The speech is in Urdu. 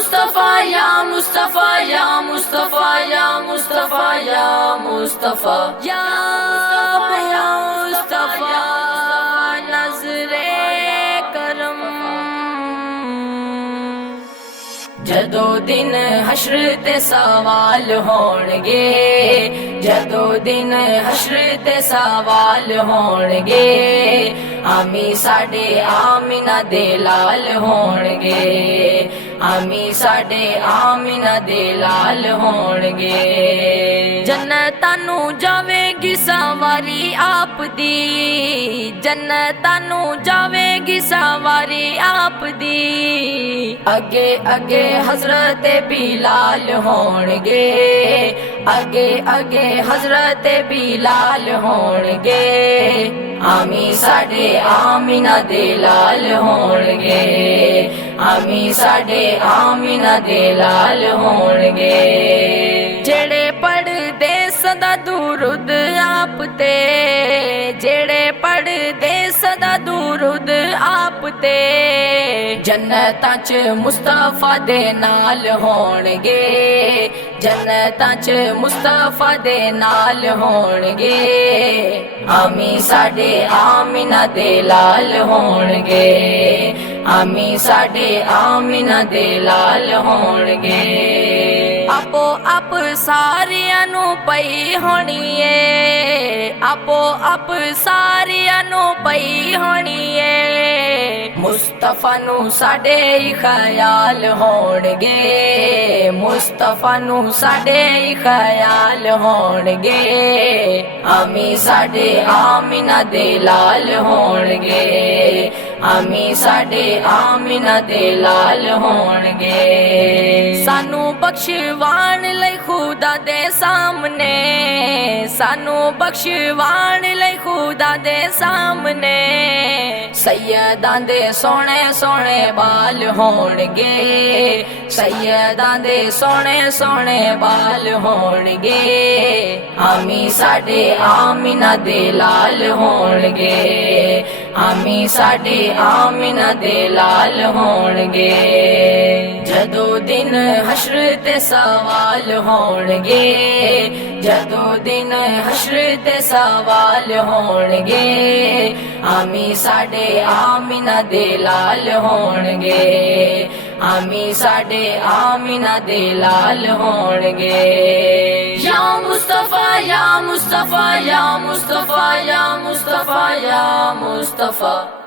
مصطفیٰ یا مصطفیٰ یا مصطفیٰ یا مصطفیٰ یا مصطفیٰ یا مصطفیٰ نظر کرم جدو دن حشر تے سوال ہون گے جدو دن حشر تے سوال ہون گے آمی ساڈے آمینہ دے لال ہون گے آمی ساڈے آمینہ دے لال ہون گے جنتاں نو جاوے گی سواری آپ دی جنتاں نو جاوے گی سواری آپ دی اگے اگے حضرت بلال ہون گے اگے اگے حضرت بلال ہون گے آمی ساڈے آمینہ دے لال ہون گے آمی ساڈے آمینہ دے لال ہون گے جڑے پڑھ دے سدا درود آپ تے جڑے پڑھ دے سدا درود آپ تے جنتاں چ مصطفیٰ دے نال ہون گے جنتاں چ مصطفیٰ دے نال ہون گے آمی ساڈے آمینہ دے لال ہون گے آمی ساڈے آمینہ دے لال ہون گے ਆਪੋ ਆਪ ਸਾਰਿਆਂ ਨੂੰ ਪਈ ਹੋਣੀ ਏ ਆਪੋ ਆਪ ਸਾਰਿਆਂ ਨੂੰ ਪਈ ਹੋਣੀ ਏ ਮੁਸਤਫਾ ਨੂੰ ਸਾਡੇ ਹੀ ਖਿਆਲ ਹੋਣਗੇ ਮੁਸਤਫਾ ਨੂੰ ਸਾਡੇ ਹੀ ਖਿਆਲ ਹੋਣਗੇ ਆਮੀ ਸਾਡੇ ਆਮੀਨਾ ਦੇ ਲਾਲ ਹੋਣਗੇ ਆਮੀ ਸਾਡੇ ਆਮੀਨਾ ਦੇ ਲਾਲ ਹੋਣਗੇ ਸਾਨੂੰ ਬਖਸ਼ਵਾਣ ਲਈ ਖੁਦਾ ਦੇ ਸਾਹਮਣੇ ਸਾਨੂੰ ਬਖਸ਼ਵਾਣ ਲਈ ਖੁਦਾ ਦੇ ਸਾਹਮਣੇ ਸੈਯਦਾਂ ਦੇ ਸੋਹਣੇ ਸੋਹਣੇ ਬਾਲ ਹੋਣਗੇ ਸੈਯਦਾਂ ਦੇ ਸੋਹਣੇ ਸੋਹਣੇ ਬਾਲ ਹੋਣਗੇ ਆਮੀ ਸਾਡੇ ਆਮੀਨਾ ਦੇ ਲਾਲ ਹੋਣਗੇ ਆਮੀ ਸਾਡੇ ਆਮੀਨਾ ਦੇ ਲਾਲ ਹੋਣਗੇ جدو دن حشر تے سوال ہون گے جدو دن حشر تے سوال ہون گے آمی ساڈے آمینہ دے لال ہون گے آمی ساڈے آمینہ دے لال ہون گے یا مصطفیٰ یا مصطفیٰ یا مصطفیٰ یا مصطفیٰ یا مصطفیٰ